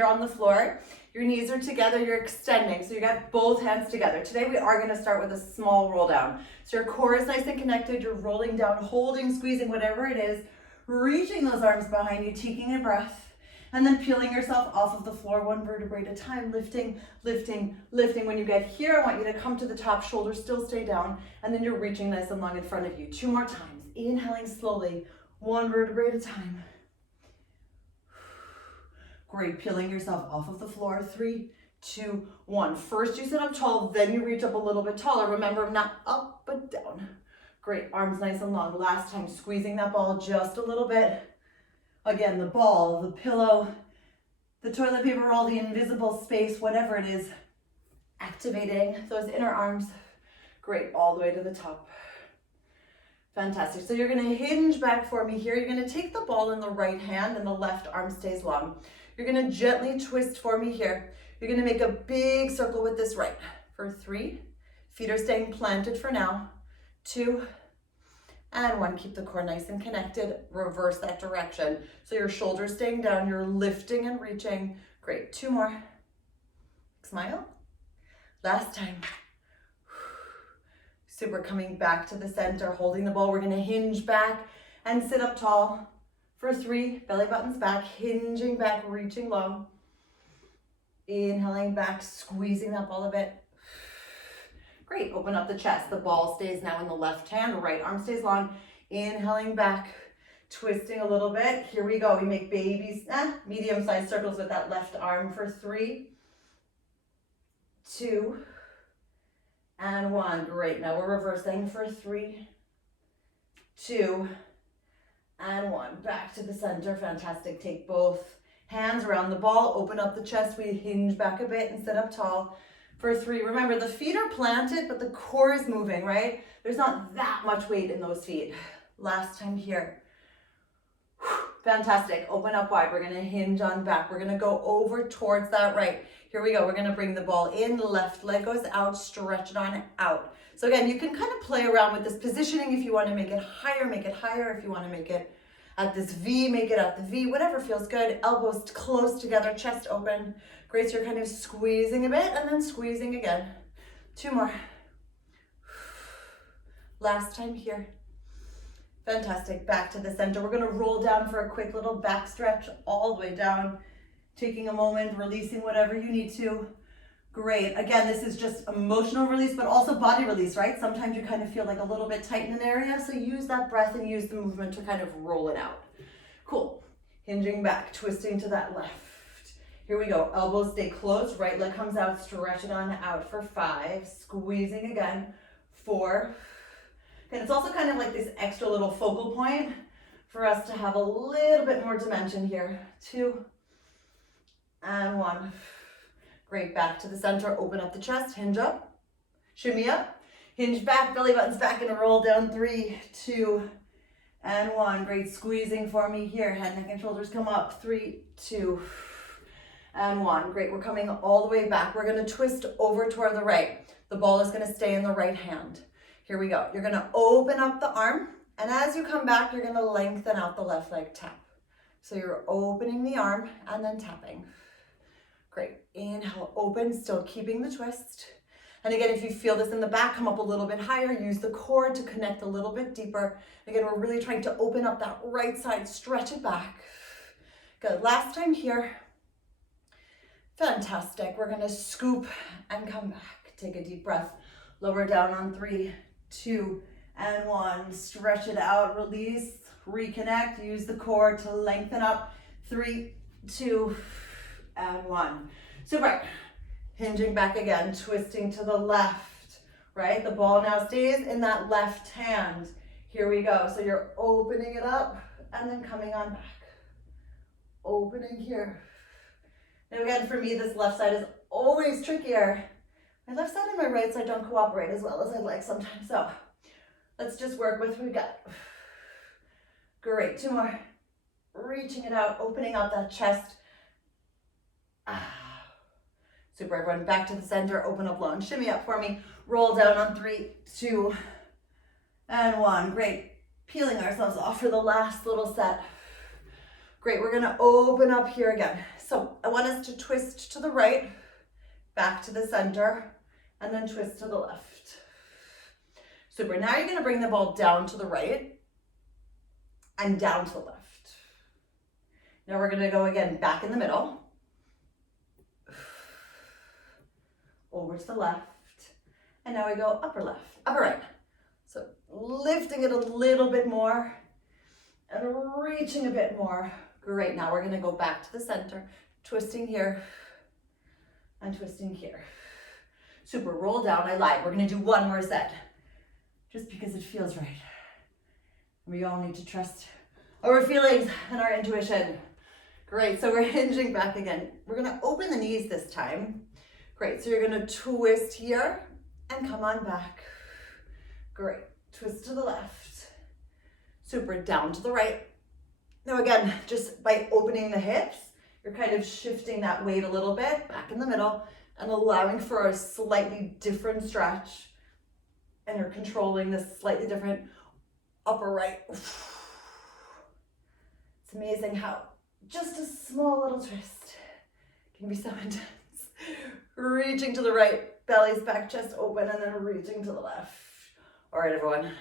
are on the floor. Your knees are together, you're extending. So you got both hands together. Today we are gonna start with a small roll down. So your core is nice and connected, you're rolling down, holding, squeezing, whatever it is, reaching those arms behind you, taking a breath, and then peeling yourself off of the floor one vertebrae at a time, lifting, lifting, lifting. When you get here, I want you to come to the top, shoulders still stay down, and then you're reaching nice and long in front of you. 2 more times, inhaling slowly, one vertebrae at a time. Great, peeling yourself off of the floor. 3, 2, 1. First you sit up tall, then you reach up a little bit taller. Remember, not up, but down. Great, arms nice and long. Last time, squeezing that ball just a little bit. Again, the ball, the pillow, the toilet paper roll, the invisible space, whatever it is, activating those inner arms. Great, all the way to the top. Fantastic. So you're gonna hinge back for me here. You're gonna take the ball in the right hand and the left arm stays long. You're gonna gently twist for me here. You're gonna make a big circle with this right. For 3, feet are staying planted for now. 2, and 1. Keep the core nice and connected. Reverse that direction. So your shoulders staying down, you're lifting and reaching. Great, 2 more. Smile. Last time. Super, coming back to the center, holding the ball. We're gonna hinge back and sit up tall. For 3, belly buttons back, hinging back, reaching long. Inhaling back, squeezing that ball a bit. Great, open up the chest. The ball stays now in the left hand, right arm stays long. Inhaling back, twisting a little bit. Here we go, we make babies, medium-sized circles with that left arm for 3, 2, and 1. Great, now we're reversing for 3, 2, and 1. Back to the center, fantastic. Take both hands around the ball, open up the chest, we hinge back a bit and sit up tall. For 3, remember the feet are planted, but the core is moving, right? There's not that much weight in those feet. Last time here. Fantastic, open up wide. We're gonna hinge on back. We're gonna go over towards that right. Here we go, we're gonna bring the ball in, left leg goes out, stretch it on out. So again, you can kind of play around with this positioning if you wanna make it higher, if you wanna make it at this V, make it at the V, whatever feels good. Elbows close together, chest open. Great, so you're kind of squeezing a bit and then squeezing again. 2 more. Last time here. Fantastic, back to the center. We're gonna roll down for a quick little back stretch all the way down. Taking a moment, releasing whatever you need to. Great, again, this is just emotional release, but also body release, right? Sometimes you kind of feel like a little bit tight in an area, so use that breath and use the movement to kind of roll it out. Cool, hinging back, twisting to that left. Here we go, elbows stay closed, right leg comes out, stretch it on out for 5, squeezing again, 4. And it's also kind of like this extra little focal point for us to have a little bit more dimension here. 2, and 1. Great, back to the center, open up the chest, hinge up, shimmy up, hinge back, belly buttons back and roll down. 3, 2, and 1. Great, squeezing for me here, head, neck, and shoulders come up. 3, 2, and 1. Great, we're coming all the way back. We're gonna twist over toward the right. The ball is gonna stay in the right hand. Here we go. You're gonna open up the arm, and as you come back, you're gonna lengthen out the left leg, tap. So you're opening the arm and then tapping. Great, inhale, open, still keeping the twist. And again, if you feel this in the back, come up a little bit higher, use the core to connect a little bit deeper. Again, we're really trying to open up that right side, stretch it back. Good, last time here. Fantastic, we're gonna scoop and come back. Take a deep breath, lower down on 3, 2, and 1. Stretch it out, release, reconnect, use the core to lengthen up. 3, 2, and 1. Super. Hinging back again, twisting to the left, right? The ball now stays in that left hand. Here we go. So you're opening it up and then coming on back. Opening here. Now again, for me, this left side is always trickier. My left side and my right side don't cooperate as well as I'd like sometimes. So let's just work with what we got. Great, 2 more. Reaching it out, opening up that chest. Super, everyone, back to the center, open up low and shimmy up for me. Roll down on 3, 2, and 1. Great, peeling ourselves off for the last little set. Great, we're gonna open up here again. so I want us to twist to the right, back to the center, and then twist to the left. Super. Now you're gonna bring the ball down to the right and down to the left. Now we're gonna go again back in the middle, over to the left, and now we go upper left, upper right. So lifting it a little bit more and reaching a bit more. Great, now we're gonna go back to the center, twisting here and twisting here. Super, roll down, I lied. We're gonna do one more set, just because it feels right. We all need to trust our feelings and our intuition. Great, so we're hinging back again. We're gonna open the knees this time. Great, so you're gonna twist here and come on back. Great, twist to the left. Super, down to the right. Now again, just by opening the hips, you're kind of shifting that weight a little bit back in the middle and allowing for a slightly different stretch. And you're controlling this slightly different upper right. It's amazing how just a small little twist can be so intense. Reaching to the right, belly's back, chest open, and then reaching to the left. All right, everyone,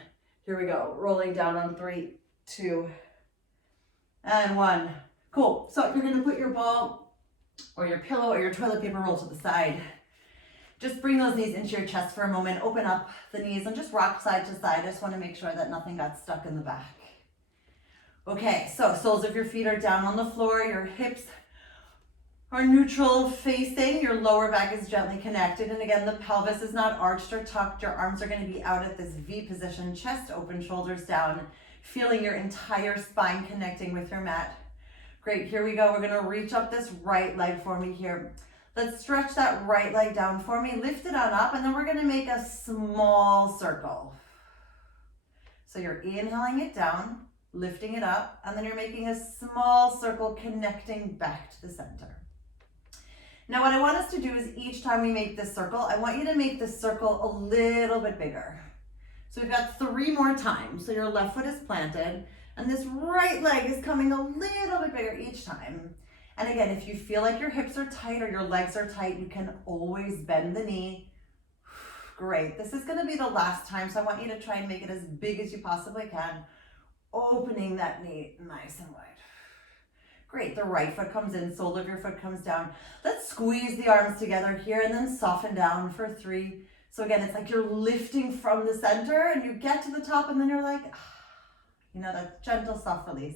here we go. Rolling down on 3, 2, and 1. Cool, so you're gonna put your ball or your pillow or your toilet paper roll to the side. Just bring those knees into your chest for a moment. Open up the knees and just rock side to side. I just want to make sure that nothing got stuck in the back. Okay, so soles of your feet are down on the floor. Your hips are neutral facing. Your lower back is gently connected. And again, the pelvis is not arched or tucked. Your arms are going to be out at this V position. Chest open, shoulders down. Feeling your entire spine connecting with your mat. Great, here we go. We're going to reach up this right leg for me here. Let's stretch that right leg down for me, lift it on up, and then we're gonna make a small circle. So you're inhaling it down, lifting it up, and then you're making a small circle connecting back to the center. Now what I want us to do is each time we make this circle, I want you to make this circle a little bit bigger. So we've got 3 more times. So your left foot is planted, and this right leg is coming a little bit bigger each time. And again, if you feel like your hips are tight or your legs are tight, you can always bend the knee. Great. This is going to be the last time, so I want you to try and make it as big as you possibly can. Opening that knee nice and wide. Great. The right foot comes in, sole of your foot comes down. Let's squeeze the arms together here and then soften down for 3. So again, it's like you're lifting from the center and you get to the top and then you're like, you know, that gentle soft release.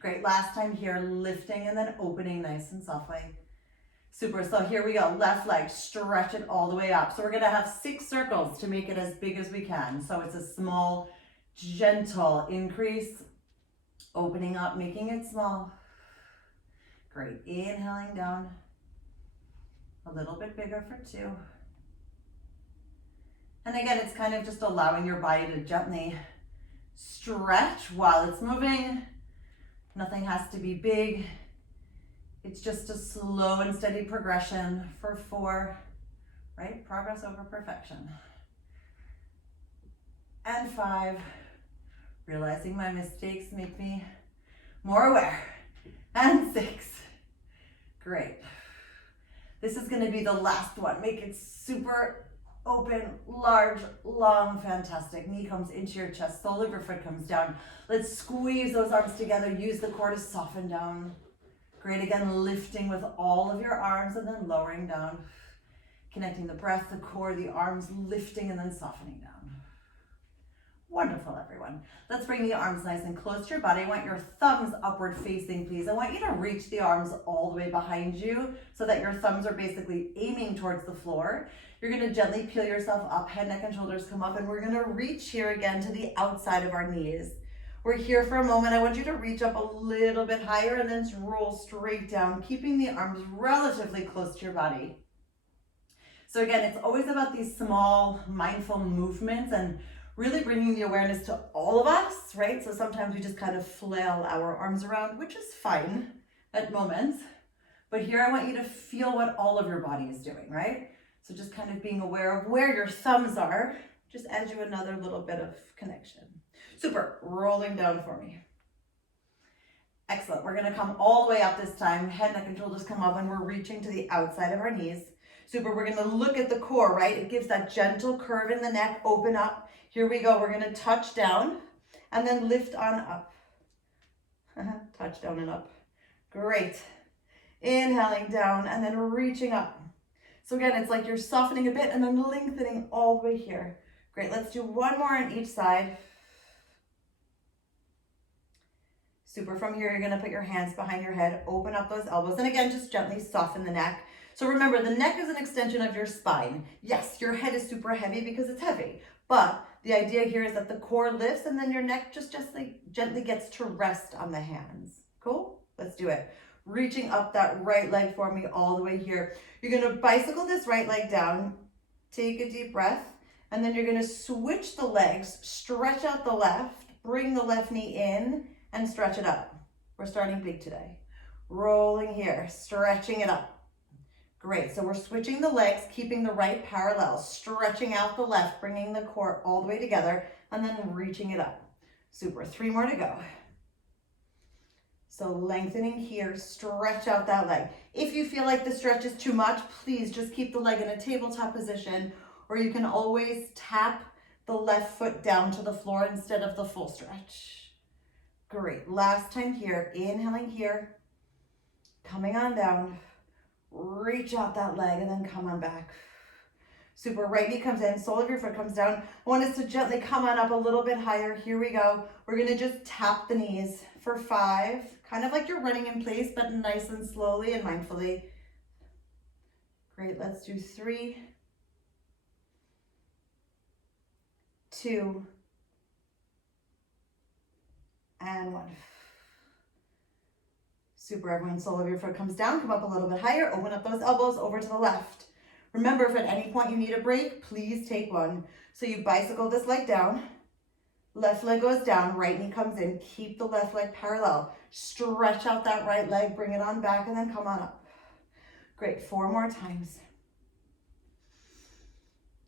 Great, last time here, lifting and then opening nice and softly. Super, so here we go, left leg, stretch it all the way up. So we're gonna have 6 circles to make it as big as we can. So it's a small, gentle increase, opening up, making it small. Great, inhaling down, a little bit bigger for 2. And again, it's kind of just allowing your body to gently stretch while it's moving. Nothing has to be big. It's just a slow and steady progression for 4, right? Progress over perfection. And 5, realizing my mistakes make me more aware. And 6, great. This is gonna be the last one. Make it super open, large, long, fantastic. Knee comes into your chest, sole of your foot comes down. Let's squeeze those arms together. Use the core to soften down. Great, again, lifting with all of your arms and then lowering down. Connecting the breath, the core, the arms, lifting and then softening down. Wonderful, everyone. Let's bring the arms nice and close to your body. I want your thumbs upward facing, please. I want you to reach the arms all the way behind you so that your thumbs are basically aiming towards the floor. You're gonna gently peel yourself up, head, neck, and shoulders come up, and we're gonna reach here again to the outside of our knees. We're here for a moment. I want you to reach up a little bit higher and then roll straight down, keeping the arms relatively close to your body. So again, it's always about these small mindful movements and really bringing the awareness to all of us, right? So sometimes we just kind of flail our arms around, which is fine at moments. But here I want you to feel what all of your body is doing, right? So just kind of being aware of where your thumbs are, just adds you another little bit of connection. Super, rolling down for me. Excellent. We're gonna come all the way up this time. Head, neck, and shoulders come up and we're reaching to the outside of our knees. Super, we're gonna look at the core, right? It gives that gentle curve in the neck, open up. Here we go, we're gonna touch down and then lift on up. Touch down and up. Great. Inhaling down and then reaching up. So again, it's like you're softening a bit and then lengthening all the way here. Great, let's do one more on each side. Super, from here, you're gonna put your hands behind your head, open up those elbows, and again, just gently soften the neck. So remember, the neck is an extension of your spine. Yes, your head is super heavy because it's heavy, but the idea here is that the core lifts and then your neck just gently gets to rest on the hands. Cool? Let's do it. Reaching up that right leg for me all the way here. You're gonna bicycle this right leg down, take a deep breath, and then you're gonna switch the legs, stretch out the left, bring the left knee in, and stretch it up. We're starting big today. Rolling here, stretching it up. Great, so we're switching the legs, keeping the right parallel, stretching out the left, bringing the core all the way together, and then reaching it up. Super, 3 more to go. So lengthening here, stretch out that leg. If you feel like the stretch is too much, please just keep the leg in a tabletop position, or you can always tap the left foot down to the floor instead of the full stretch. Great, last time here, inhaling here, coming on down, reach out that leg and then come on back. Super, right knee comes in, sole of your foot comes down. I want us to gently come on up a little bit higher. Here we go. We're gonna just tap the knees for 5, kind of like you're running in place, but nice and slowly and mindfully. Great, let's do 3, 2, and 1. Super, everyone, sole of your foot comes down, come up a little bit higher, open up those elbows over to the left. Remember, if at any point you need a break, please take one. So you bicycle this leg down, left leg goes down, right knee comes in, keep the left leg parallel, stretch out that right leg, bring it on back, and then come on up. Great, 4 more times.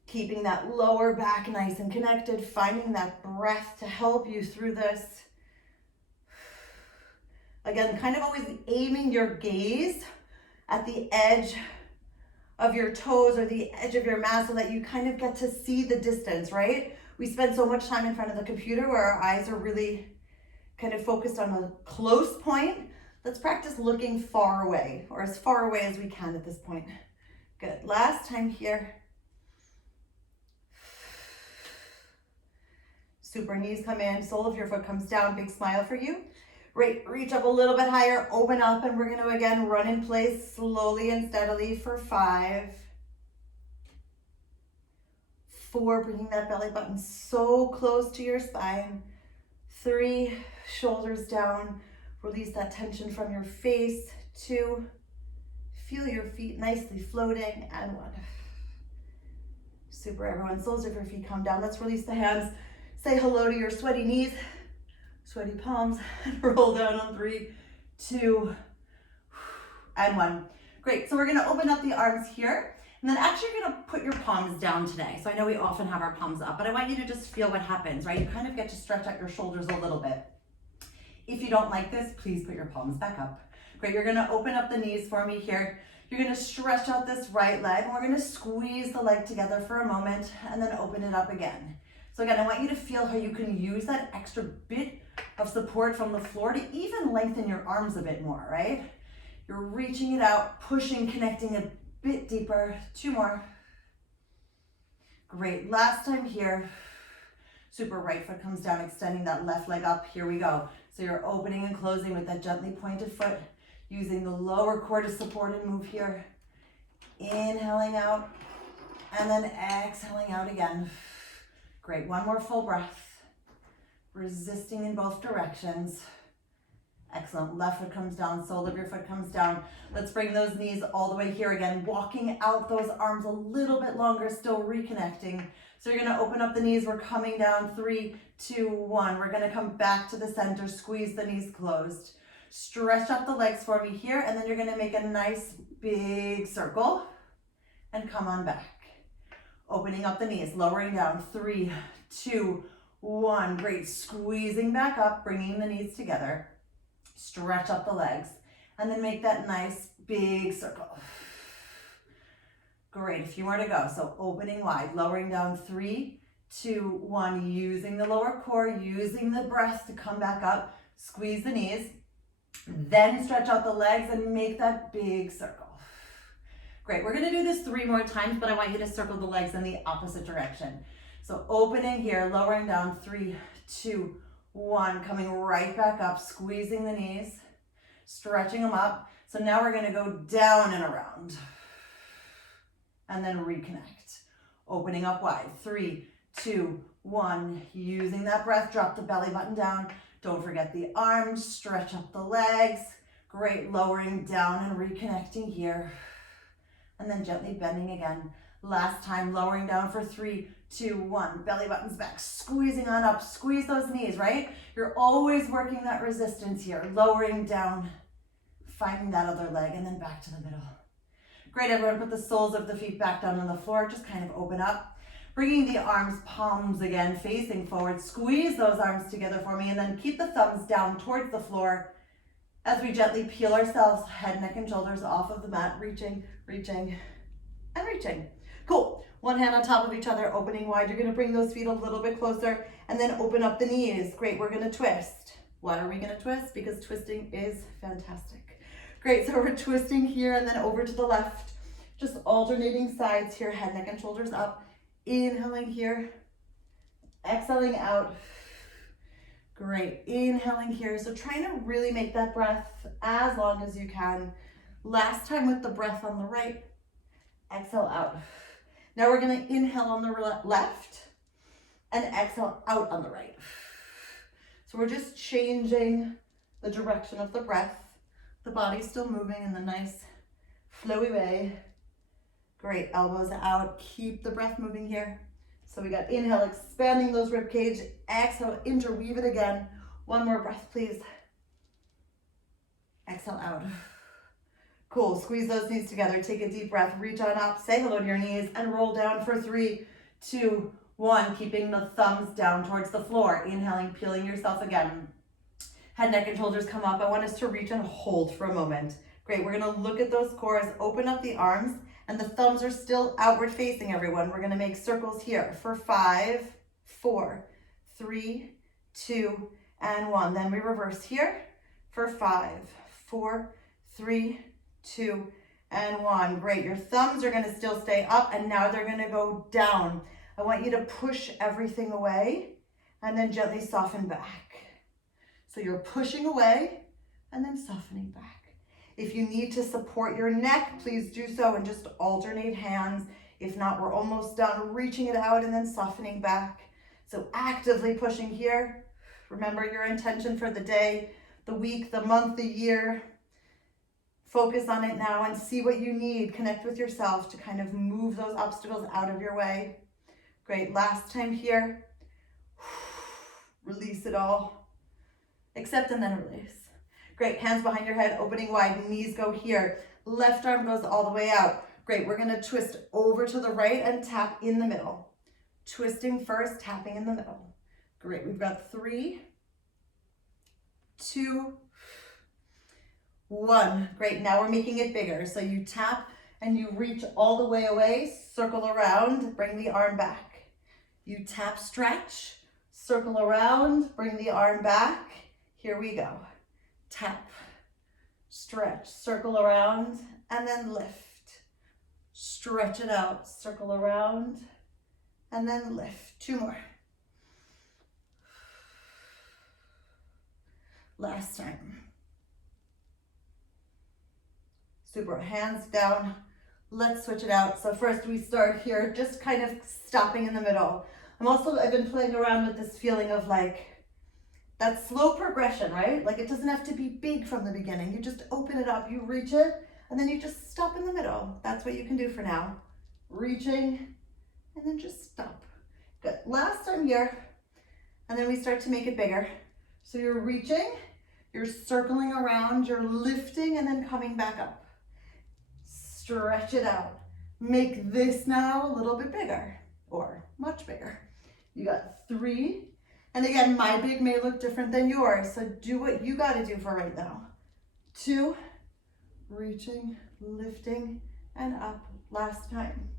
Keeping that lower back nice and connected, finding that breath to help you through this. Again, kind of always aiming your gaze at the edge of your toes or the edge of your mat so that you kind of get to see the distance, right? We spend so much time in front of the computer where our eyes are really kind of focused on a close point. Let's practice looking far away, or as far away as we can at this point. Good, last time here. Super, knees come in, sole of your foot comes down, big smile for you. Great, reach up a little bit higher, open up, and we're gonna again run in place slowly and steadily for 5, 4, bringing that belly button so close to your spine. 3, shoulders down, release that tension from your face. 2, feel your feet nicely floating, and 1. Super, everyone, soles of your feet come down. Let's release the hands. Say hello to your sweaty knees, sweaty palms, and roll down on 3, 2, and 1. Great, so we're gonna open up the arms here, and then actually you're gonna put your palms down today. So I know we often have our palms up, but I want you to just feel what happens, right? You kind of get to stretch out your shoulders a little bit. If you don't like this, please put your palms back up. Great, you're gonna open up the knees for me here. You're gonna stretch out this right leg, and we're gonna squeeze the leg together for a moment, and then open it up again. So again, I want you to feel how you can use that extra bit of support from the floor to even lengthen your arms a bit more, right? You're reaching it out, pushing, connecting a bit deeper. 2 more. Great, last time here. Super, right foot comes down, extending that left leg up. Here we go. So you're opening and closing with that gently pointed foot, using the lower core to support and move here. Inhaling out, and then exhaling out again. Great, 1 more full breath. Resisting in both directions. Excellent, left foot comes down, sole of your foot comes down. Let's bring those knees all the way here again, walking out those arms a little bit longer, still reconnecting. So you're gonna open up the knees, we're coming down, 3, 2, 1. We're gonna come back to the center, squeeze the knees closed. Stretch up the legs for me here, and then you're gonna make a nice big circle and come on back. Opening up the knees, lowering down, 3, 2, 1. Great, squeezing back up, bringing the knees together. Stretch up the legs. And then make that nice big circle. Great, a few more to go. So opening wide, lowering down, 3, 2, 1, using the lower core, using the breath to come back up. Squeeze the knees, then stretch out the legs and make that big circle. Great, we're gonna do this 3 more times, but I want you to circle the legs in the opposite direction. So opening here, lowering down, 3, 2, 1, coming right back up, squeezing the knees, stretching them up. So now we're gonna go down and around. And then reconnect. Opening up wide, 3, 2, 1. Using that breath, drop the belly button down. Don't forget the arms, stretch up the legs. Great, lowering down and reconnecting here. And then gently bending again. Last time, lowering down for 3, 2, 1. Belly buttons back, squeezing on up. Squeeze those knees, right? You're always working that resistance here. Lowering down, finding that other leg, and then back to the middle. Great, everyone, put the soles of the feet back down on the floor. Just kind of open up. Bringing the arms, palms again, facing forward. Squeeze those arms together for me, and then keep the thumbs down towards the floor as we gently peel ourselves, head, neck, and shoulders off of the mat, reaching, reaching, and reaching. Cool. One hand on top of each other, opening wide. You're gonna bring those feet a little bit closer, and then open up the knees. Great, we're gonna twist. Why are we gonna twist? Because twisting is fantastic. Great, so we're twisting here and then over to the left. Just alternating sides here, head, neck, and shoulders up. Inhaling here, exhaling out. Great, inhaling here. So trying to really make that breath as long as you can. Last time with the breath on the right, exhale out. Now we're gonna inhale on the left and exhale out on the right. So we're just changing the direction of the breath. The body's still moving in the nice flowy way. Great, elbows out, keep the breath moving here. So we got inhale, expanding those rib cage, exhale, interweave it again. One more breath, please. Exhale out. Cool, squeeze those knees together, take a deep breath, reach on up, say hello to your knees, and roll down for 3, 2, 1, keeping the thumbs down towards the floor. Inhaling, peeling yourself again. Head, neck, and shoulders come up. I want us to reach and hold for a moment. Great, we're gonna look at those cores, open up the arms, and the thumbs are still outward facing, everyone. We're gonna make circles here for 5, 4, 3, 2, and 1. Then we reverse here for 5, 4, 3, 2, and 1. Great, your thumbs are gonna still stay up, and now they're gonna go down. I want you to push everything away, and then gently soften back. So you're pushing away, and then softening back. If you need to support your neck, please do so and just alternate hands. If not, we're almost done. Reaching it out and then softening back. So actively pushing here. Remember your intention for the day, the week, the month, the year. Focus on it now and see what you need. Connect with yourself to kind of move those obstacles out of your way. Great, last time here. Release it all. Accept and then release. Great, hands behind your head, opening wide, knees go here. Left arm goes all the way out. Great, we're gonna twist over to the right and tap in the middle. Twisting first, tapping in the middle. Great, we've got 3, 2, 1. Great, now we're making it bigger. So you tap and you reach all the way away, circle around, bring the arm back. You tap, stretch, circle around, bring the arm back. Here we go. Tap, stretch, circle around, and then lift. Stretch it out, circle around, and then lift. 2 more. Last time. Super, hands down. Let's switch it out. So first we start here, just kind of stopping in the middle. I've been playing around with this feeling of like, that slow progression, right? Like it doesn't have to be big from the beginning. You just open it up, you reach it, and then you just stop in the middle. That's what you can do for now. Reaching, and then just stop. Good, last time here, and then we start to make it bigger. So you're reaching, you're circling around, you're lifting, and then coming back up. Stretch it out. Make this now a little bit bigger, or much bigger. You got 3, And again, my big may look different than yours, so do what you got to do for right now. 2, reaching, lifting, and up. Last time.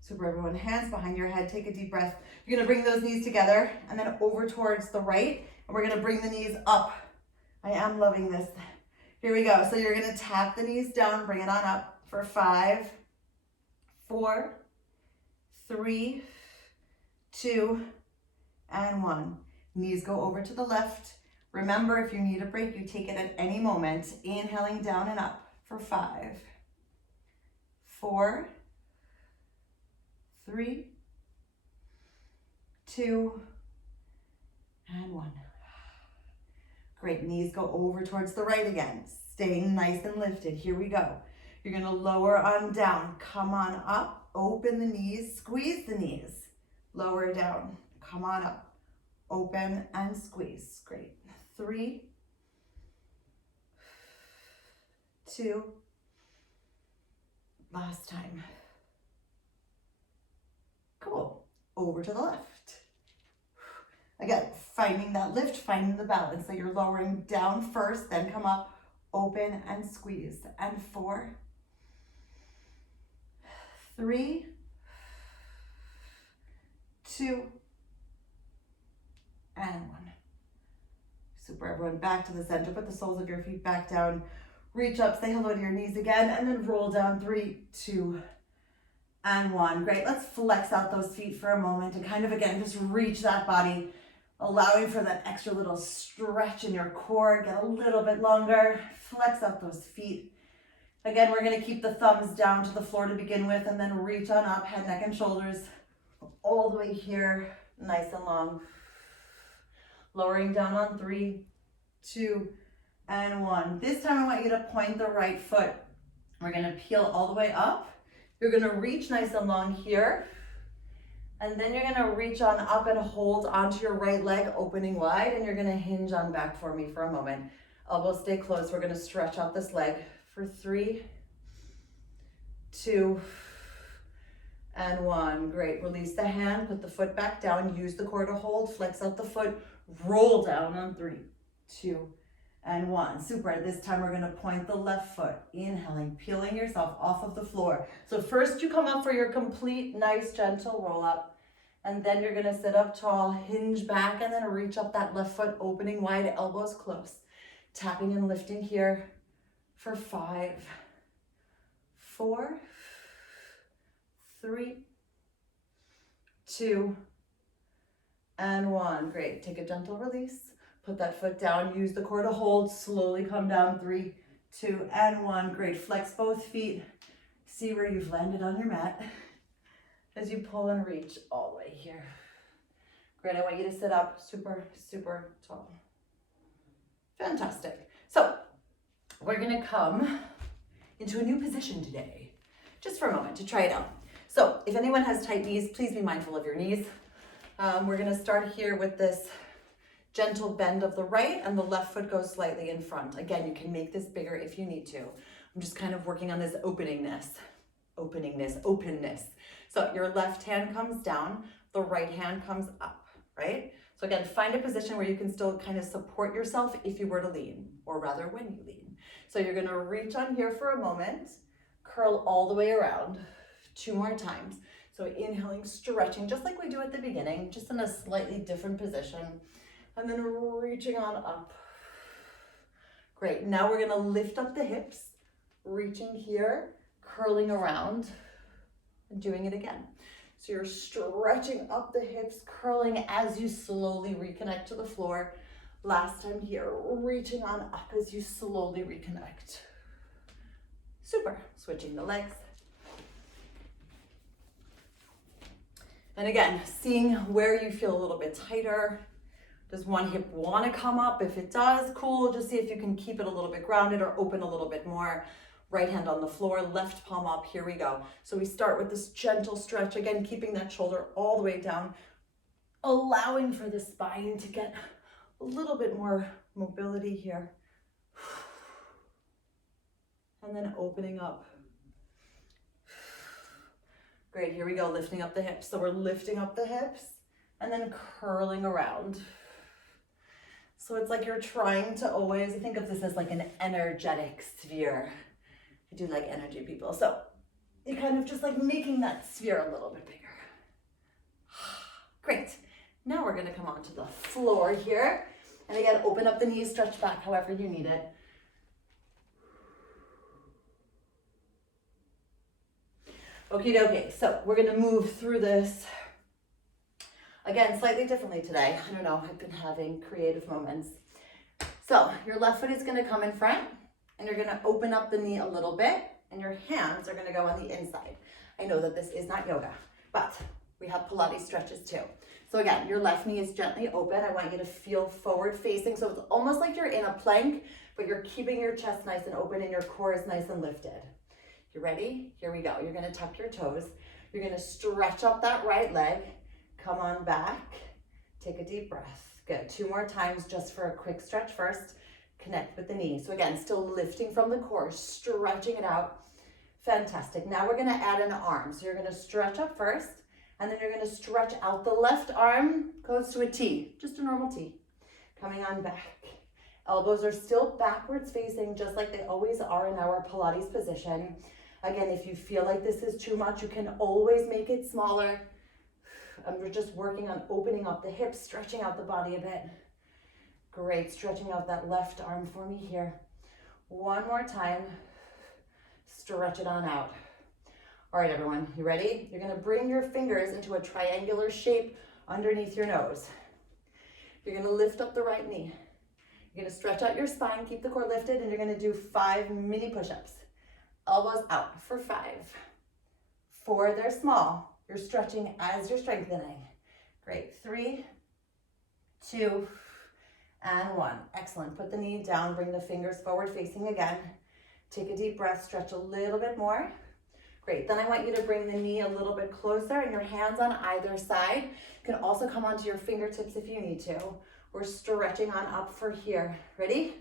Super, everyone. Hands behind your head. Take a deep breath. You're going to bring those knees together and then over towards the right. And we're going to bring the knees up. I am loving this. Here we go. So you're going to tap the knees down, bring it on up for 5, 4, 3, 2, and 1. Knees go over to the left. Remember, if you need a break, you take it at any moment. Inhaling down and up for 5, 4, 3, 2, and 1. Great, knees go over towards the right again. Staying nice and lifted. Here we go. You're gonna lower on down. Come on up, open the knees, squeeze the knees. Lower down, come on up. Open and squeeze. Great. 3, 2, last time. Cool. Over to the left. Again, finding that lift, finding the balance. So you're lowering down first, then come up, open and squeeze. And 4, 3, 2, and 1. Super, everyone, back to the center. Put the soles of your feet back down. Reach up, say hello to your knees again, and then roll down. 3, 2, and 1. Great, let's flex out those feet for a moment and kind of, again, just reach that body, allowing for that extra little stretch in your core. Get a little bit longer. Flex out those feet. Again, we're going to keep the thumbs down to the floor to begin with, and then reach on up, head, neck, and shoulders, all the way here, nice and long. Lowering down on 3, 2, and 1. This time I want you to point the right foot. We're going to peel all the way up. You're going to reach nice and long here. And then you're going to reach on up and hold onto your right leg, opening wide. And you're going to hinge on back for me for a moment. Elbows stay close. We're going to stretch out this leg for 3, 2, and 1. Great. Release the hand. Put the foot back down. Use the core to hold. Flex out the foot. Roll down on 3, 2, and 1. Super. This time we're going to point the left foot. Inhaling, peeling yourself off of the floor. So first you come up for your complete, nice, gentle roll up. And then you're going to sit up tall, hinge back, and then reach up that left foot, opening wide, elbows close. Tapping and lifting here for 5, 4, 3, 2, and 1. Great. Take a gentle release. Put that foot down. Use the core to hold. Slowly come down. 3, 2, and 1. Great. Flex both feet. See where you've landed on your mat as you pull and reach all the way here. Great. I want you to sit up super, super tall. Fantastic. So we're going to come into a new position today, just for a moment to try it out. So if anyone has tight knees, please be mindful of your knees. We're going to start here with this gentle bend of the right, and the left foot goes slightly in front. Again, you can make this bigger if you need to. I'm just kind of working on this openness. So your left hand comes down, the right hand comes up, right? So again, find a position where you can still kind of support yourself if you were to lean, or rather when you lean. So you're going to reach on here for a moment, curl all the way around. 2 more times. So inhaling, stretching, just like we do at the beginning, just in a slightly different position. And then reaching on up. Great. Now we're going to lift up the hips, reaching here, curling around, and doing it again. So you're stretching up the hips, curling as you slowly reconnect to the floor. Last time here, reaching on up as you slowly reconnect. Super. Switching the legs. And again, seeing where you feel a little bit tighter. Does one hip want to come up? If it does, cool. Just see if you can keep it a little bit grounded or open a little bit more. Right hand on the floor, left palm up. Here we go. So we start with this gentle stretch. Again, keeping that shoulder all the way down, allowing for the spine to get a little bit more mobility here. And then opening up. Great, here we go, lifting up the hips. So we're lifting up the hips and then curling around. So it's like you're trying to always think of this as like an energetic sphere. I do like energy people. So you're kind of just like making that sphere a little bit bigger. Great. Now we're gonna come onto the floor here. And again, open up the knees, stretch back however you need it. Okie dokie, so we're gonna move through this, again, slightly differently today. I don't know, I've been having creative moments. So your left foot is gonna come in front and you're gonna open up the knee a little bit and your hands are gonna go on the inside. I know that this is not yoga, but we have Pilates stretches too. So again, your left knee is gently open. I want you to feel forward facing. So it's almost like you're in a plank, but you're keeping your chest nice and open and your core is nice and lifted. You ready? Here we go. You're gonna tuck your toes. You're gonna stretch up that right leg. Come on back. Take a deep breath. Good. 2 more times just for a quick stretch first. Connect with the knee. So again, still lifting from the core, stretching it out. Fantastic. Now we're gonna add an arm. So you're gonna stretch up first, and then you're gonna stretch out. The left arm goes to a T, just a normal T. Coming on back. Elbows are still backwards facing, just like they always are in our Pilates position. Again, if you feel like this is too much, you can always make it smaller. We're just working on opening up the hips, stretching out the body a bit. Great, stretching out that left arm for me here. 1 more time. Stretch it on out. All right, everyone, you ready? You're gonna bring your fingers into a triangular shape underneath your nose. You're gonna lift up the right knee. You're gonna stretch out your spine, keep the core lifted, and you're gonna do 5 mini push-ups. Elbows out for 5. 4, they're small. You're stretching as you're strengthening. Great, 3, 2, and 1. Excellent, put the knee down, bring the fingers forward facing again. Take a deep breath, stretch a little bit more. Great, then I want you to bring the knee a little bit closer and your hands on either side. You can also come onto your fingertips if you need to. We're stretching on up for here. Ready?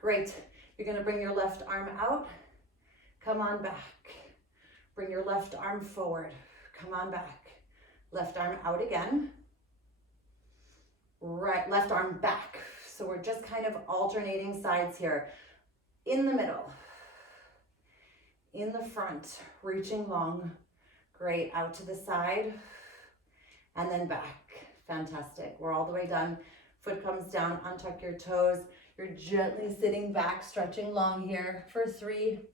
Great, you're gonna bring your left arm out. Come on back. Bring your left arm forward. Come on back. Left arm out again. Right, left arm back. So we're just kind of alternating sides here. In the middle. In the front, reaching long. Great, out to the side. And then back. Fantastic. We're all the way done. Foot comes down, untuck your toes. You're gently sitting back, stretching long here for 3,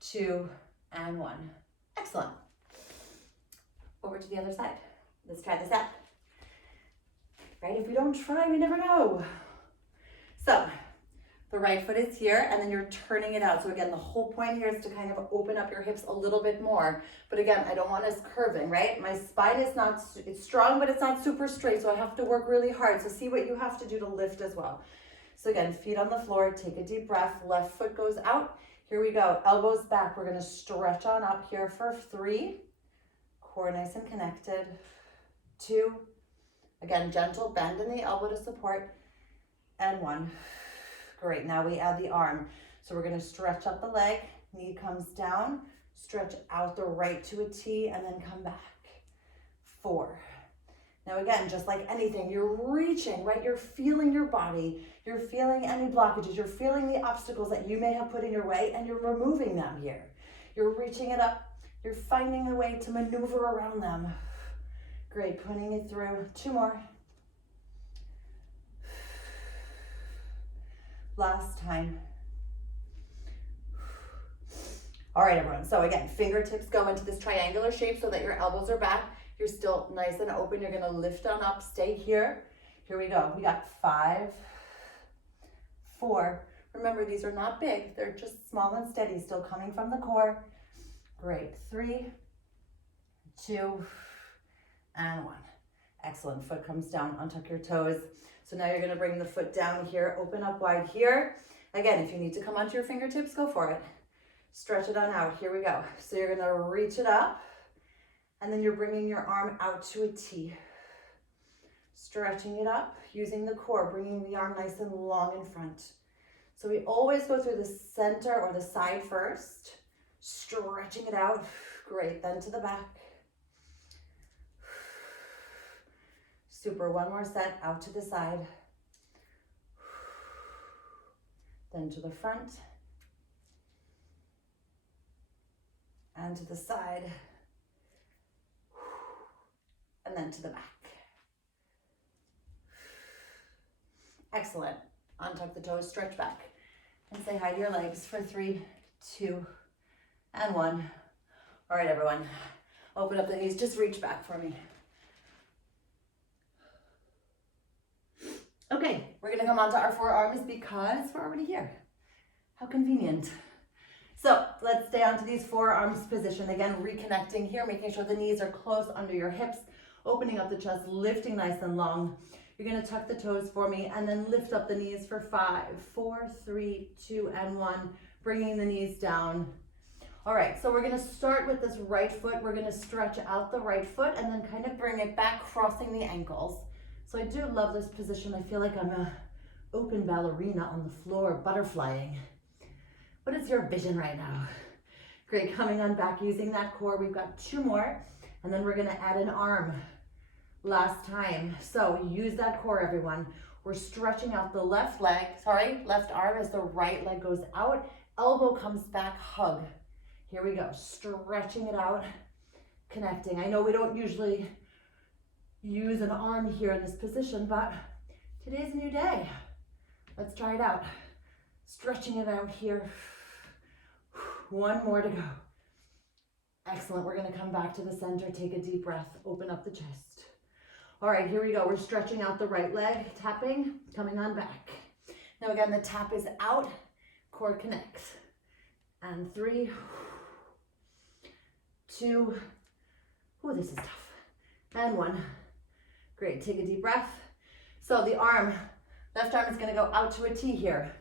2, and 1. Excellent. Over to the other side. Let's try this out. Right, if we don't try, we never know. So, the right foot is here, and then you're turning it out. So again, the whole point here is to kind of open up your hips a little bit more. But again, I don't want us curving, right? My spine is not, it's strong, but it's not super straight, so I have to work really hard. So see what you have to do to lift as well. So again, feet on the floor, take a deep breath, left foot goes out. Here we go, elbows back. We're gonna stretch on up here for 3. Core nice and connected. 2. Again, gentle bend in the elbow to support. And 1. Great, now we add the arm. So we're gonna stretch up the leg, knee comes down, stretch out the right to a T, and then come back. 4. Now again, just like anything, you're reaching, right? You're feeling your body. You're feeling any blockages. You're feeling the obstacles that you may have put in your way, and you're removing them here. You're reaching it up. You're finding a way to maneuver around them. Great, putting it through. 2 more. Last time. All right, everyone. So again, fingertips go into this triangular shape so that your elbows are back. You're still nice and open. You're gonna lift on up, stay here. Here we go. We got 5, 4. Remember, these are not big. They're just small and steady, still coming from the core. Great, 3, 2, and 1. Excellent, foot comes down, untuck your toes. So now you're gonna bring the foot down here, open up wide here. Again, if you need to come onto your fingertips, go for it. Stretch it on out, here we go. So you're gonna reach it up, and then you're bringing your arm out to a T. Stretching it up, using the core, bringing the arm nice and long in front. So we always go through the center or the side first, stretching it out. Great, then to the back. Super, one more set, out to the side. Then to the front. And to the side. And then to the back. Excellent. Untuck the toes, stretch back. And say hi to your legs for 3, 2, and 1. All right, everyone. Open up the knees, just reach back for me. Okay, we're gonna come onto our forearms because we're already here. How convenient. So let's stay onto these forearms position. Again, reconnecting here, making sure the knees are close under your hips, opening up the chest, lifting nice and long. You're gonna tuck the toes for me and then lift up the knees for 5, 4, 3, 2, and 1, bringing the knees down. All right, so we're gonna start with this right foot. We're gonna stretch out the right foot and then kind of bring it back, crossing the ankles. So I do love this position. I feel like I'm a open ballerina on the floor, butterflying. What is your vision right now? Great, coming on back, using that core. We've got 2 more, and then we're gonna add an arm. Last time. So use that core, everyone. We're stretching out the left arm as the right leg goes out. Elbow comes back, hug. Here we go, stretching it out, connecting. I know we don't usually use an arm here in this position, but today's a new day. Let's try it out. Stretching it out here. 1 more to go. Excellent, we're gonna come back to the center, take a deep breath, open up the chest. All right, here we go. We're stretching out the right leg, tapping, coming on back. Now again, the tap is out, core connects. And 3, 2, oh, this is tough. And 1. Great, take a deep breath. So the arm, left arm is gonna go out to a T here.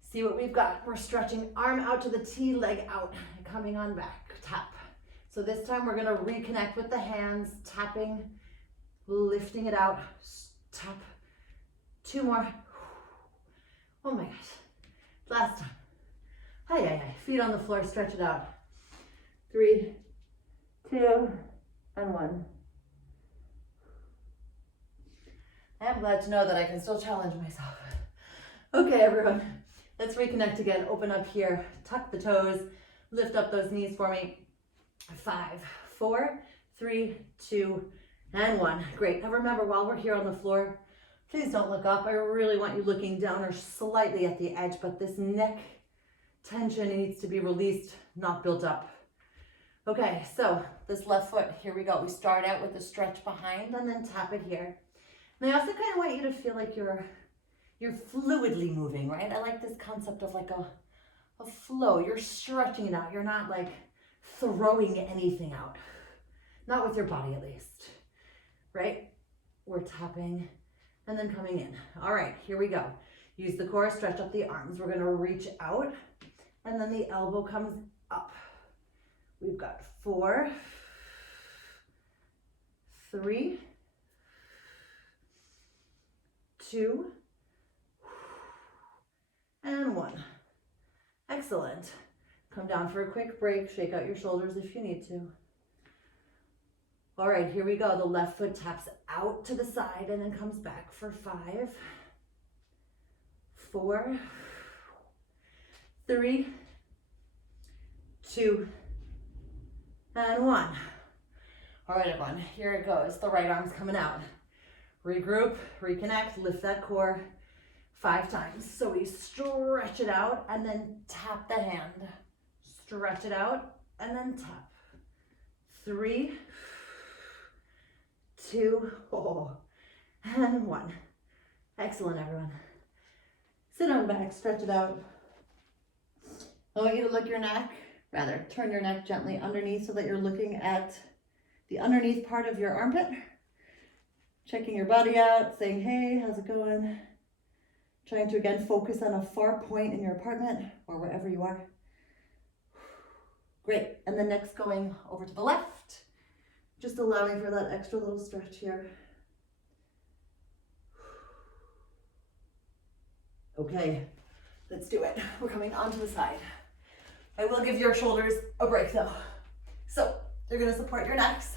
See what we've got. We're stretching arm out to the T, leg out, coming on back, tap. So this time we're gonna reconnect with the hands, tapping, lifting it out, tap. 2 more. Oh my gosh. Last time. Hi. Feet on the floor, stretch it out. 3, 2, and 1. I'm glad to know that I can still challenge myself. Okay, everyone. Let's reconnect again. Open up here, tuck the toes, lift up those knees for me. 5, 4, 3, 2, and 1. Great. Now remember, while we're here on the floor, please don't look up. I really want you looking down or slightly at the edge, but this neck tension needs to be released, not built up. Okay, so this left foot, here we go. We start out with the stretch behind and then tap it here. And I also kind of want you to feel like you're fluidly moving, right? I like this concept of like a flow. You're stretching it out. You're not like throwing anything out. Not with your body, at least, right? We're tapping and then coming in. All right, here we go. Use the core, stretch up the arms. We're gonna reach out and then the elbow comes up. We've got 4, 3, 2, and 1. Excellent. Come down for a quick break. Shake out your shoulders if you need to. All right, here we go. The left foot taps out to the side and then comes back for 5, 4, 3, 2, and 1. All right, everyone, here it goes. The right arm's coming out. Regroup, reconnect, lift that core 5 times. So we stretch it out and then tap the hand. Stretch it out and then tap. 3, 2, and 1. Excellent, everyone. Sit on back, stretch it out. I want you to look your neck, rather turn your neck gently underneath so that you're looking at the underneath part of your armpit. Checking your body out, saying, hey, how's it going? Trying to, again, focus on a far point in your apartment or wherever you are. Great, and then next going over to the left. Just allowing for that extra little stretch here. Okay, let's do it. We're coming onto the side. I will give your shoulders a break though. So you're gonna support your necks.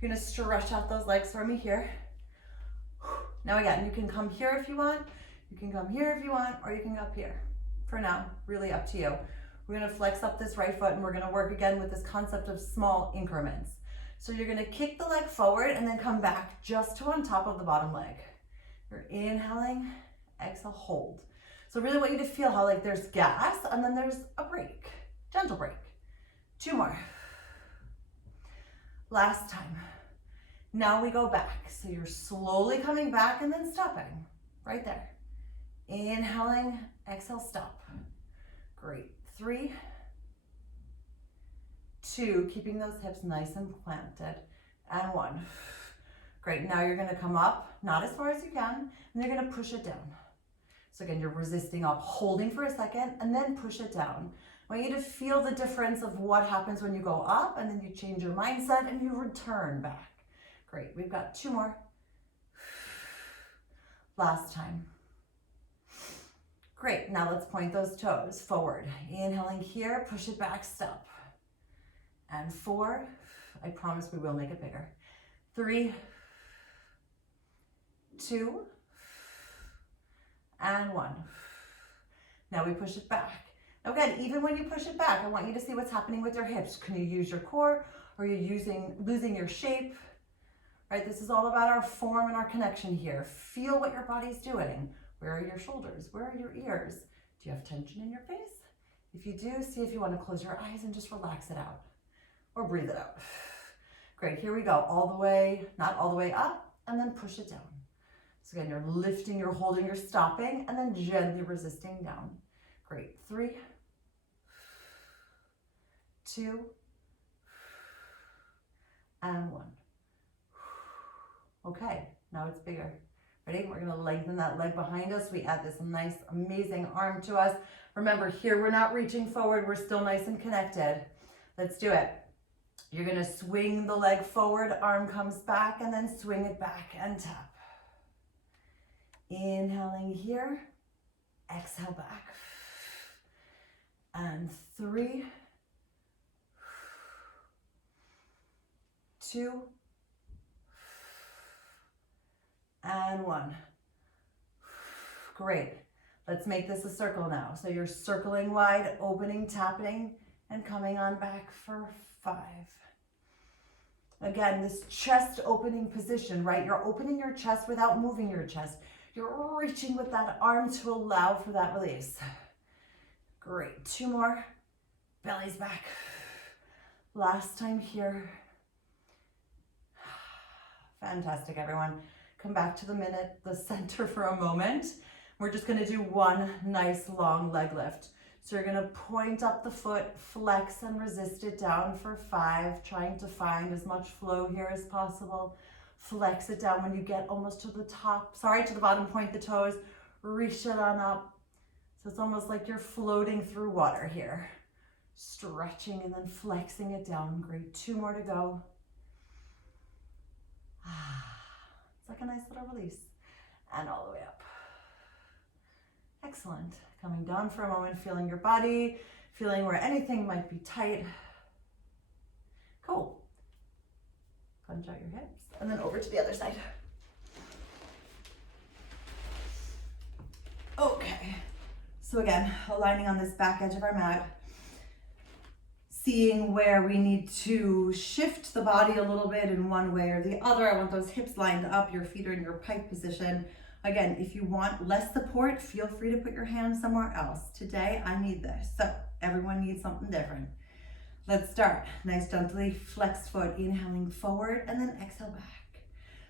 You're gonna stretch out those legs for me here. Now again, you can come here if you want, you can come here if you want, or you can go up here. For now, really up to you. We're gonna flex up this right foot and we're gonna work again with this concept of small increments. So you're gonna kick the leg forward and then come back just to on top of the bottom leg. You're inhaling, exhale, hold. So really want you to feel how like there's gas and then there's a break, gentle break. 2 more. Last time. Now we go back. So you're slowly coming back and then stopping right there. Inhaling, exhale, stop. Great. 3, 2, keeping those hips nice and planted, and 1. Great, now you're gonna come up, not as far as you can, and you're gonna push it down. So again, you're resisting up, holding for a second, and then push it down. I want you to feel the difference of what happens when you go up, and then you change your mindset, and you return back. Great, we've got 2 more. Last time. Great, now let's point those toes forward. Inhaling here, push it back, stop. And 4, I promise we will make it bigger. 3, 2, and 1. Now we push it back. Now again, even when you push it back, I want you to see what's happening with your hips. Can you use your core, or are you losing your shape? Right, this is all about our form and our connection here. Feel what your body's doing. Where are your shoulders? Where are your ears? Do you have tension in your face? If you do, see if you want to close your eyes and just relax it out. Or breathe it out. Great, here we go. All the way, not all the way up, and then push it down. So again, you're lifting, you're holding, you're stopping, and then gently resisting down. Great, 3, 2, and 1. Okay, now it's bigger. Ready? We're gonna lengthen that leg behind us. We add this nice, amazing arm to us. Remember, here we're not reaching forward, we're still nice and connected. Let's do it. You're gonna swing the leg forward, arm comes back, and then swing it back and tap. Inhaling here, exhale back. And 3, 2, and 1. Great. Let's make this a circle now. So you're circling wide, opening, tapping, and coming on back for 5. Again, this chest opening position, right? You're opening your chest without moving your chest. You're reaching with that arm to allow for that release. Great. 2 more. Belly's back. Last time here. Fantastic, everyone. Come back to the center for a moment. We're just gonna do 1 nice long leg lift. So you're gonna point up the foot, flex and resist it down for 5, trying to find as much flow here as possible. Flex it down when you get almost to the top, to the bottom, point the toes, reach it on up. So it's almost like you're floating through water here. Stretching and then flexing it down. Great, 2 more to go. It's like a nice little release. And all the way up. Excellent. Coming down for a moment, feeling your body, feeling where anything might be tight. Cool. Punch out your hips, and then over to the other side. Okay. So again, aligning on this back edge of our mat, seeing where we need to shift the body a little bit in one way or the other. I want those hips lined up, your feet are in your pike position. Again, if you want less support, feel free to put your hand somewhere else. Today, I need this. So everyone needs something different. Let's start. Nice, gently flexed foot, inhaling forward and then exhale back.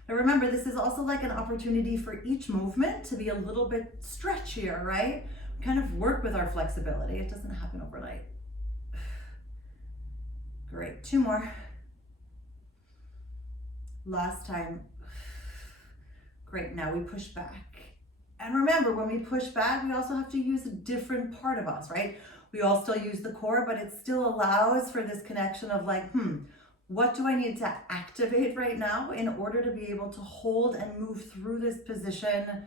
Now remember, this is also like an opportunity for each movement to be a little bit stretchier, right? We kind of work with our flexibility. It doesn't happen overnight. Great, 2 more. Last time. Great, now we push back. And remember, when we push back, we also have to use a different part of us, right? We all still use the core, but it still allows for this connection of like, what do I need to activate right now in order to be able to hold and move through this position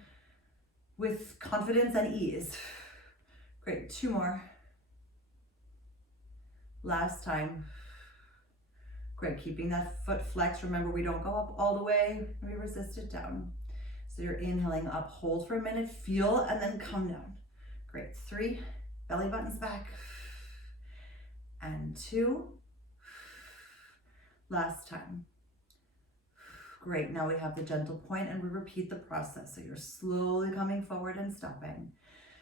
with confidence and ease? Great, 2 more. Last time. Great, keeping that foot flexed. Remember, we don't go up all the way, we resist it down. So you're inhaling up, hold for a minute, feel, and then come down. Great, 3, belly buttons back, and 2, last time. Great, now we have the gentle point and we repeat the process. So you're slowly coming forward and stopping.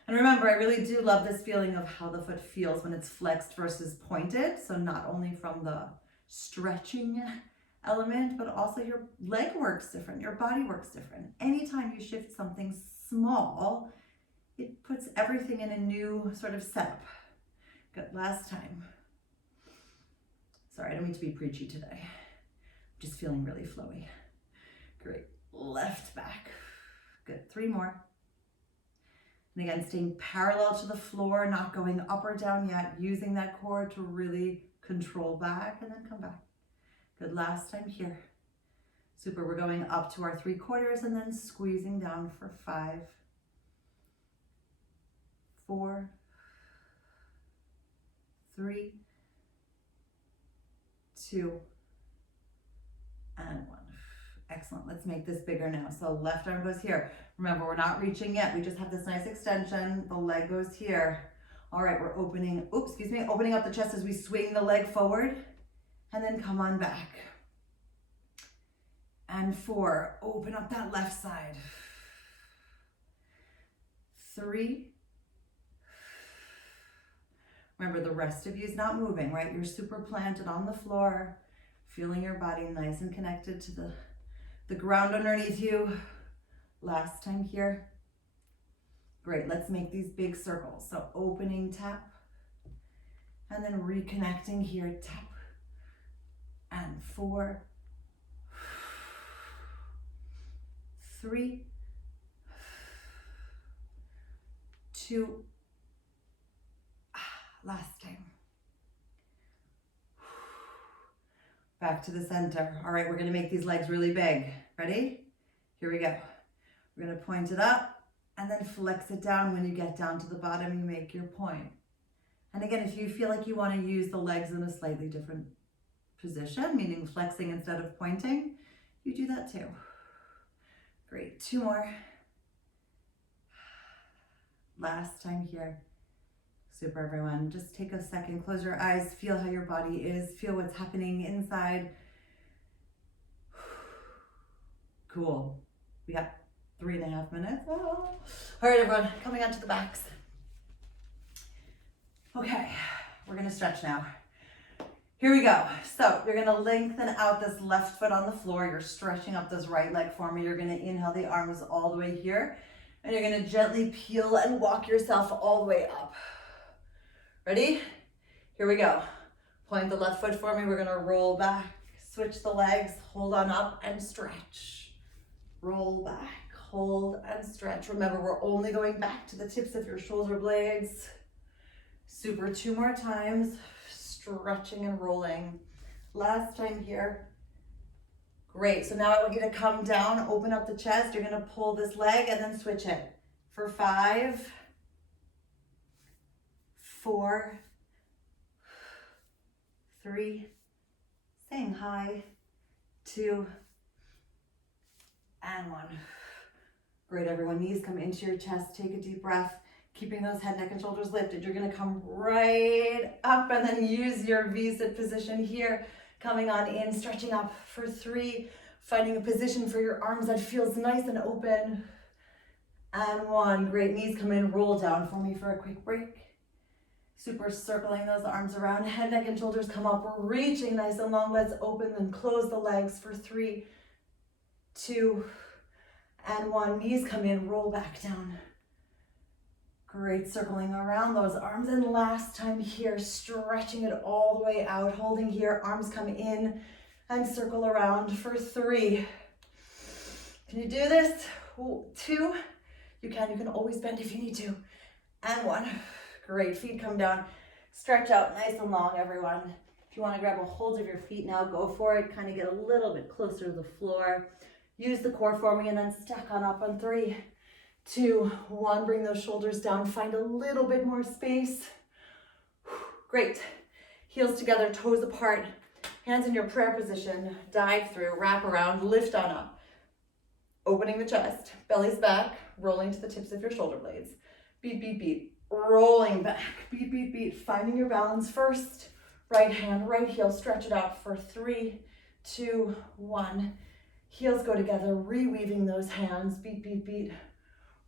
And remember, I really do love this feeling of how the foot feels when it's flexed versus pointed. So not only from the stretching element, but also your leg works different, your body works different. Anytime you shift something small, it puts everything in a new sort of setup. Good, last time. Sorry, I don't mean to be preachy today. I'm just feeling really flowy. Great, left back. Good, 3 more. And again, staying parallel to the floor, not going up or down yet, using that core to really control back and then come back. Good, last time here. Super, we're going up to our 3/4 and then squeezing down for 5, 4, 3, 2, and 1. Excellent, let's make this bigger now. So left arm goes here. Remember, we're not reaching yet. We just have this nice extension. The leg goes here. All right, we're opening up the chest as we swing the leg forward and then come on back. And 4, open up that left side. 3. Remember, the rest of you is not moving, right? You're super planted on the floor, feeling your body nice and connected to the ground underneath you. Last time here. Great, let's make these big circles. So opening, tap, and then reconnecting here, tap, and 4, 3, 2, last time. Back to the center. All right, we're gonna make these legs really big. Ready? Here we go. We're gonna point it up and then flex it down. When you get down to the bottom, you make your point. And again, if you feel like you wanna use the legs in a slightly different position, meaning flexing instead of pointing, you do that too. Great, 2 more. Last time here. Super, everyone. Just take a second, close your eyes, feel how your body is, feel what's happening inside. Cool. We got 3.5 minutes. Oh. All right, everyone, coming onto the backs. Okay, we're gonna stretch now. Here we go. So you're gonna lengthen out this left foot on the floor. You're stretching up this right leg for me. You're gonna inhale the arms all the way here, and you're gonna gently peel and walk yourself all the way up. Ready? Here we go. Point the left foot for me. We're gonna roll back, switch the legs, hold on up and stretch. Roll back, hold and stretch. Remember, we're only going back to the tips of your shoulder blades. Super, 2 more times. Stretching and rolling. Last time here. Great, so now I want you to come down, open up the chest. You're gonna pull this leg and then switch it. For 5, 4, 3, saying hi, 2, and 1. Great, everyone. Knees come into your chest. Take a deep breath, keeping those head, neck, and shoulders lifted. You're gonna come right up and then use your V-sit position here. Coming on in, stretching up for 3, finding a position for your arms that feels nice and open. And 1, great, knees come in, roll down for me for a quick break. Super, circling those arms around, head, neck, and shoulders come up. We're reaching nice and long. Let's open and close the legs for 3, 2, and 1. Knees come in, roll back down. Great, circling around those arms. And last time here, stretching it all the way out, holding here, arms come in and circle around for 3. Can you do this? 2, you can always bend if you need to. And 1. Great, feet come down, stretch out nice and long, everyone. If you want to grab a hold of your feet now, go for it. Kind of get a little bit closer to the floor. Use the core for me and then stack on up on 3, 2, 1. Bring those shoulders down, find a little bit more space. Great. Heels together, toes apart, hands in your prayer position. Dive through, wrap around, lift on up. Opening the chest, belly's back, rolling to the tips of your shoulder blades. Beat, beat, beat. Rolling back, beat, beat, beat. Finding your balance first. Right hand, right heel, stretch it out for 3, 2, 1. Heels go together, reweaving those hands. Beat, beat, beat.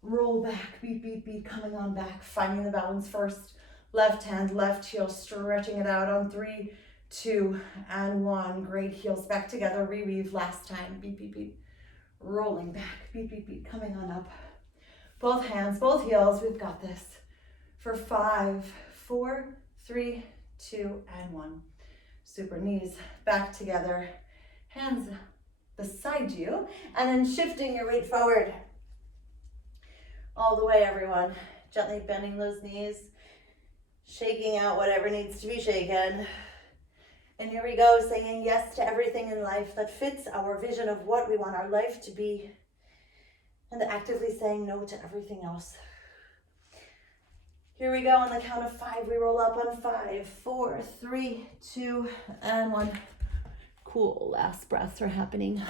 Roll back, beat, beat, beat. Coming on back, finding the balance first. Left hand, left heel, stretching it out on 3, 2, and 1. Great, heels back together, reweave last time. Beat, beat, beat. Rolling back, beat, beat, beat, coming on up. Both hands, both heels, we've got this. For 5, 4, 3, 2, and 1. Super, knees back together, hands beside you, and then shifting your weight forward. All the way, everyone. Gently bending those knees, shaking out whatever needs to be shaken. And here we go, saying yes to everything in life that fits our vision of what we want our life to be, and actively saying no to everything else. Here we go, on the count of 5, we roll up on 5, 4, 3, 2, and 1. Cool, last breaths are happening.